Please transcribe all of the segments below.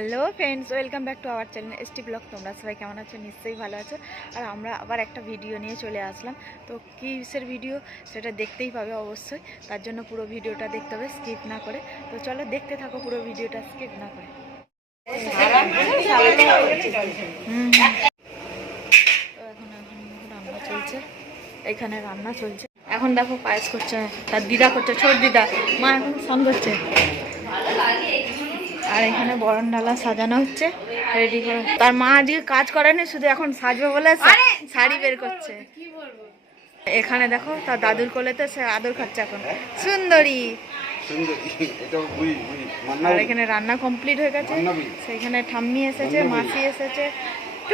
Hello friends, welcome back to our channel ST blog. তোমরা সবাই কেমন আছো? নিশ্চয়ই ভালো আছো। আর আমরা আবার একটা ভিডিও নিয়ে চলে আসলাম। তো কিসের ভিডিও? সেটা দেখতেই পাবে অবশ্যই। তার জন্য পুরো ভিডিওটা দেখতে হবে স্কিপ না করে। তো চলো দেখতে থাকো পুরো ভিডিওটা স্কিপ না করে। রান্না চলছে। এখানে রান্না চলছে। এখন দেখো পায়েস করছে, তার দিদা করছে, ছোট দিদা। মা এখন ফোন করছে আর এখানে বরণ ডালা সাজানো হচ্ছে। রেডি করে। তার মা আজকে কাজ করেনি শুধু এখন সাজবে বলে শাড়ি বের করছে। এখানে দেখো তার দাদুর কোলেতে সে আদর খাচ্ছে এখন। সুন্দরী। সুন্দরী এটা বুড়ি বুড়ি মান্না আর এখানে রান্না কমপ্লিট হয়ে গেছে। মান্না সেখানে ঠাম্মি এসেছে মাসি এসেছে।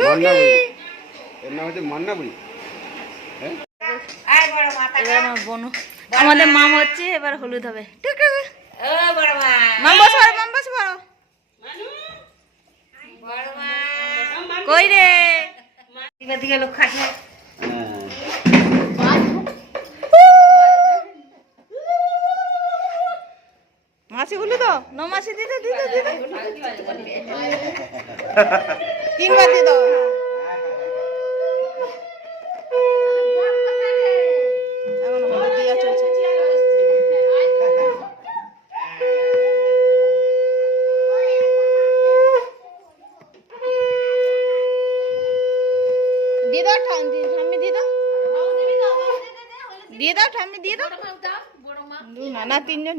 মান্না টুকি! এর নাম হচ্ছে মান্না বুড়ি। হ্যাঁ? এবার আমার বোন আমাদের মাম হচ্ছে এবার হলুদ হবে। টুকু। মাম বসে পারো মাম বসে পারো কই রে হ্যাঁ মাসি হলুদ ন মাসি দিতে দিতে দিতে। তিনবার দিয়ে এখন হলুদ দিয়া চলছে দিয়ে দাও ঠাম- দি- ঠাম্মি দিয়ে দাও ঠাম্মি দিয়ে দাও। না না তিনজন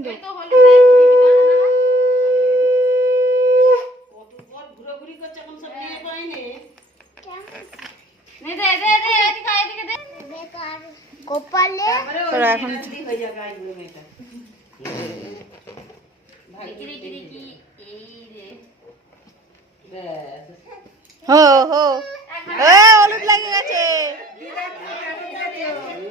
এখন হো হো এ হলুদ লাগে গেছে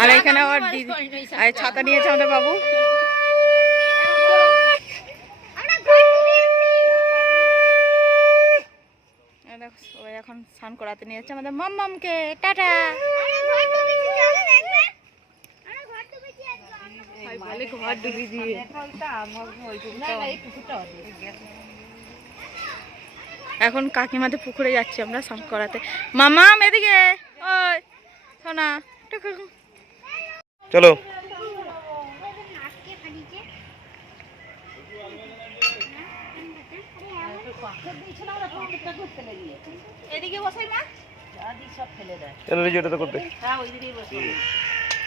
আর এখানে আবার দিদি আর ছাতা নিয়েছে আমাদের বাবু। এখন স্নান করাতে নিয়ে যাচ্ছে আমাদের মাম্মামকে। টাটা। ঘর এখন কাকিমাদের পুকুরে যাচ্ছি আমরা স্নান করাতে। মামাম এদিকে। ওই। সোনা চলো।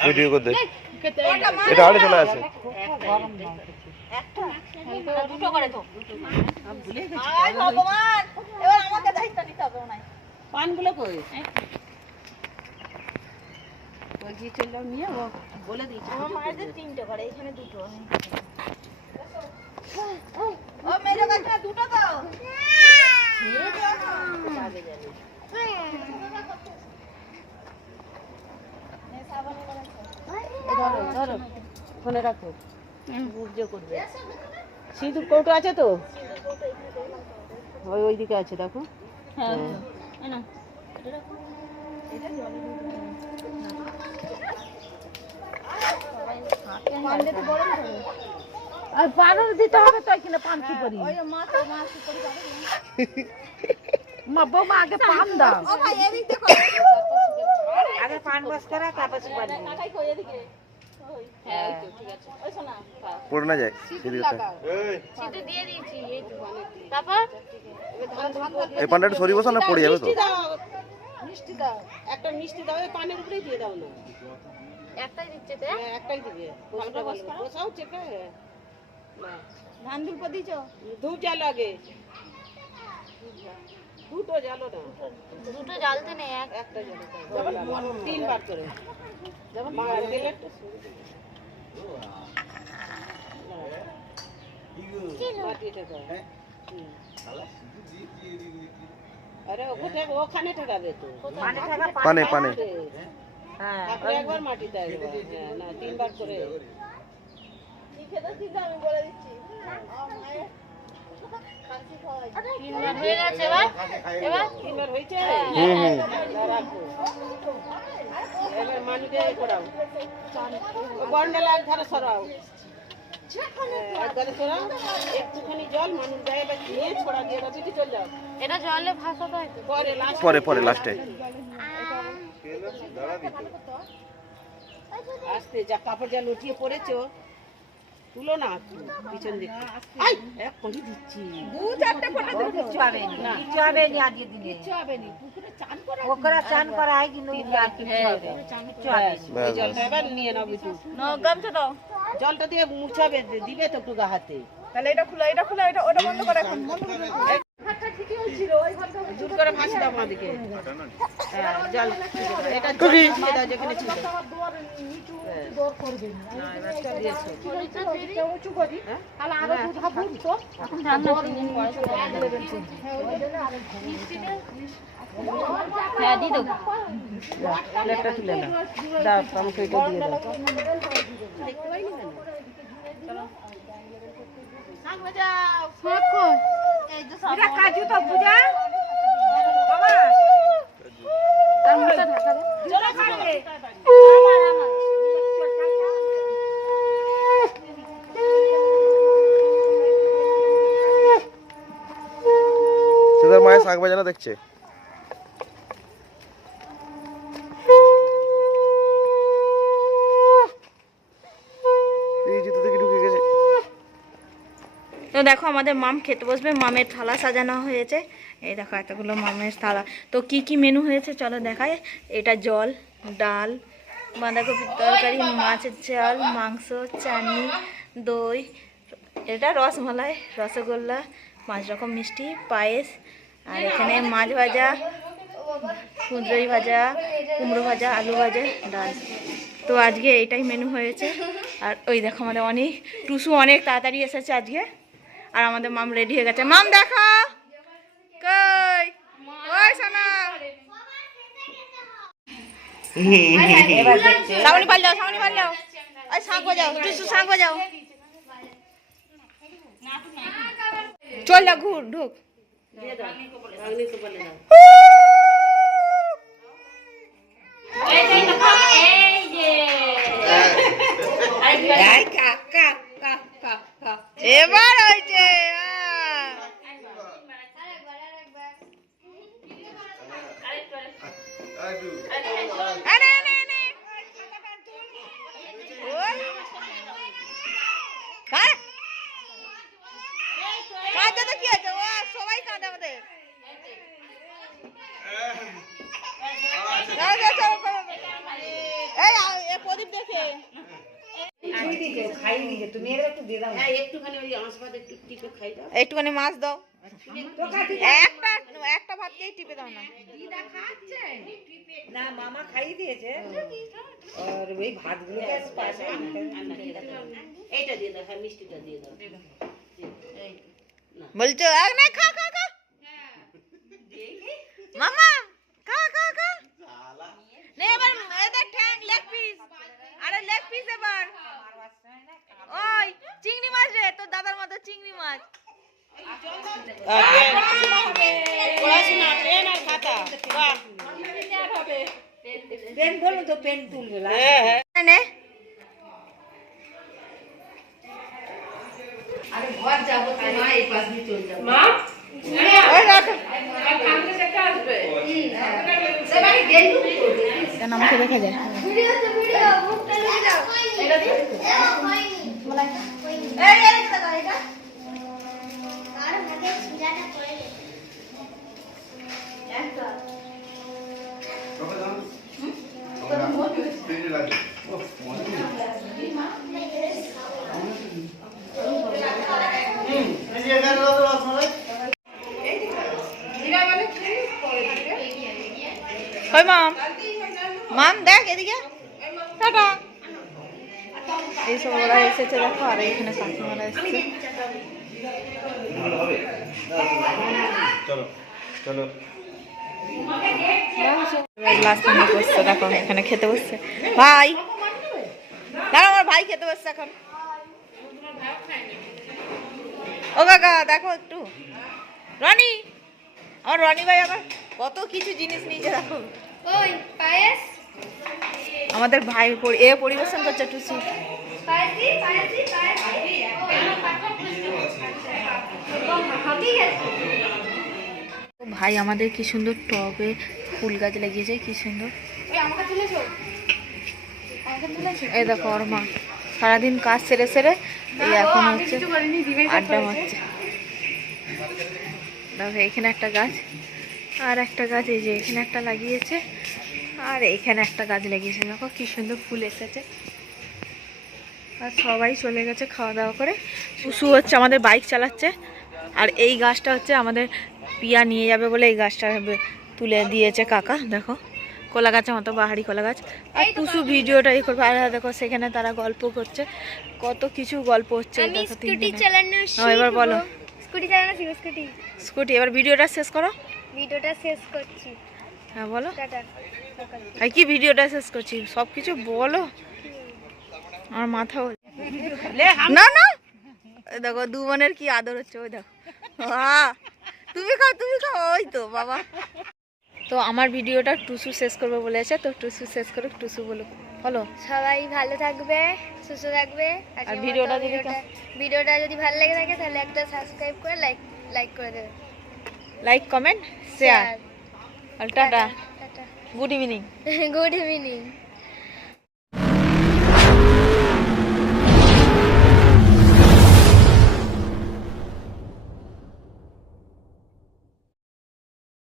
ভিডিও করতে। এটা আড়ে চলে আসে দুটো করে তো। ভগবান। এবার আমাকে দায়িত্ব নিতে হবে ওনায়। পানগুলো কই? ওই গিয়ে চললাম নিয়ে ও বলে দিয়েছে আমার মায়েদের তিনটে করে এখানে দুটো। ও মেরে কাছে দুটো তো। ধরো ধরো ফোনে রাখো। বুঝে করবে। সিঁদুর কৌটো আছে তো? ওই ওইদিকে আছে দেখো। হ্যাঁ। আর পানও দিতে হবে তো এখানে পান সুপারি মা বৌমা আগে পান দাও। আগে পান বস করা তারপর সুপারি পড়ে না যায় এই। পান্ডাটা সরি বসা না পড়ে যাবে তো। মিষ্টি দাও। একটা মিষ্টি দাও পানের উপরেই দিয়ে দাও না। একটাই দিচ্ছে তো? হ্যাঁ, একটাই দিবে। ভালো বস। বসাও চেপে। ধান দুল্প দিছ? ধূপ জ্বালো আগে। দুটো জ্বালো না দুটো জ্বালতে নেই এক। একটা জ্বালো তিনবার করে। যেমন তেলের মাটিটা দাও। হুম। আরে ওখানে ওখানে ঠেকাবে তো। পানে পানে হ্যাঁ তারপরে একবার মাটিতে হ্যাঁ না তিনবার করে। তিনবার হয়েছে? হুম হুম এবার মানুষকে করাও। গন্ডালা এক ধারে সরাও। এক একটুখানি জল মানুষ গায়ে বা নিয়ে ছড়া দিয়ে দাও দিদি চলে যাও এটা জলে ভাসাতে হয় পরে লাস্ট পরে পরে লাস্টে আসতে যা কাপড় যা লুটিয়ে পড়েছো। তুলো না পিছন দিকে। আই এক করি দিচ্ছি। দু চারটে ফটো দিলে কিচ্ছু হবে না কিচ্ছু হবে না আজকে দিনে। কিচ্ছু হবে না পুকুরে চান করা ওকরা চান করা হয় কিন্তু কিচ্ছু হবে এই জলটা এবার নিয়ে নাও বিটু। গামছা দাও। জলটা দিয়ে মুছাবে দিবে তো একটু গা হাতে। তাহলে এটা খোলা এটা খোলা এটা ওটা বন্ধ করে এখন। বন্ধ করে জোর করে ফাঁসি দাও আমাদেরকে হ্যাঁ জল। এটা দিয়ে দাও যেখানে ছিল। হ্যাঁ। না, এবার এটা মায়ের শাক বাজানো দেখছে। দেখো আমাদের মাম খেতে বসবে, মামের থালা সাজানো হয়েছে। এই দেখো এতগুলো মামের থালা। তো কি কি মেনু হয়েছে চলো দেখায় এটা জল, ডাল, বাঁধাকপির তরকারি, মাছের ঝাল, মাংস চানি দই, এটা রসমালাই, রসগোল্লা, পাঁচ রকম মিষ্টি, পায়েস, আর এখানে মাছ ভাজা কুঁদরই ভাজা, কুমড়ো ভাজা, আলু ভাজা, ডাল। তো আজকে এটাই মেনু হয়েছে। আর ওই দেখো আমাদের অনেক, টুসু অনেক তাড়াতাড়ি এসেছে আজকে। আর আমাদের মাম রেডি হয়ে গেছে। মাম দেখো। কই? ওই সোনা। সামনে পাল যাও সামনে পাল যাও ওই শাঁখ বাজাও টুসু শাঁখ বাজাও। চল যা ঘুর ঢুক। দাও এবার হয়েছে হ্যাঁ। আরে, আরে, আরে। ওই। কার? কাঁদতে তো কি আছে? ও, সবাই কাঁদে আমাদের। যাও, যাও, চলো, চলো। এই, আ- এ প্রদীপ দেখে হ্যাঁ একটুখানি ওই আঁশবাদ একটু টিপে খাই দাও একটুখানি মাছ দাও একটা একটা ভাতকেই টিপে দাও না না মামা খাইয়ে দিয়েছে আর ওই ভাতগুলো পাশে আর না, এটা দাও। এইটা দিয়ে দাও হ্যাঁ মিষ্টিটা দিয়ে দাও এই, না বলছো এক না খা খা খা মামা খা খা খা নে এবার এদের ঠ্যাং লেগ পিস আরে লেগ পিস এবার ওই চিংড়ি মাছ রে তোর দাদার মতো চিংড়ি মাছ। আর পেন। পড়াশোনা পেন আর খাতা বাহ পেন বলুন তো পেন তুলবে না হ্যাঁ হ্যাঁ নে ওই রাখো। কেন আমাকে দেখা যায় ওই মাম মাম দেখ এদিকে। টাটা। এইসব ওরা এসেছে দেখো আর এখানে কাকিমারা এসেছে। চলো চলো। বসছে দেখো এখানে খেতে বসছে। ভাই! দাঁড়া আমার ভাই খেতে বসছে এখন। ও কাকা দেখো একটু। রনি! আমার রনি ভাই আবার কত কিছু জিনিস নিয়েছে দেখো। ওই পায়েস? আমাদের ভাই এ পরিবেশন করছে টুসু ভাই আমাদের কি সুন্দর টবে ফুল গাছ লাগিয়েছে কি সুন্দর। এই দেখো ওর মা। সারাদিন কাজ সেরে সেরে এই এখন হচ্ছে আড্ডা মারছে। দেখো এখানে একটা গাছ আর একটা গাছ এই যে এখানে একটা লাগিয়েছে। আর এখানে একটা গাছ লেগেছে দেখো কি সুন্দর ফুল এসেছে। আর সবাই চলে গেছে খাওয়া দাওয়া করে। টুসু হচ্ছে আমাদের বাইক চালাচ্ছে আর এই গাছটা হচ্ছে আমাদের পিয়া নিয়ে যাবে বলে এই গাছটা তুলে দিয়েছে কাকা দেখো। কলা গাছের মতো বাহারি কলা গাছ আর টুসু ভিডিওটা এই করবে আর দেখো সেখানে তারা গল্প করছে কত কিছু গল্প হচ্ছে এবার বলো। স্কুটি চালানো স্কুটি। স্কুটি এবার ভিডিওটা শেষ করো। ভিডিওটা শেষ করছি। হ্যাঁ বলো। আর কি ভিডিওটা শেষ করছি? সব কিছু বলো। আমার মাথা বল- না না। দেখো দু বোনের কি আদর হচ্ছে ওই দেখো। তুমি খাও তুমি খাও ওই তো বাবা। তো আমার ভিডিওটা টুসু শেষ করবে বলেছে তো টুসু শেষ করুক টুসু বলুক। বলো। সবাই ভালো থাকবে সুস্থ থাকবে। আর ভিডিওটা যদি ভিডিওটা যদি ভালো লেগে থাকে তাহলে একটা সাবস্ক্রাইব করে লাইক লাইক করে দেবে। Like comment share tata. Good evening good evening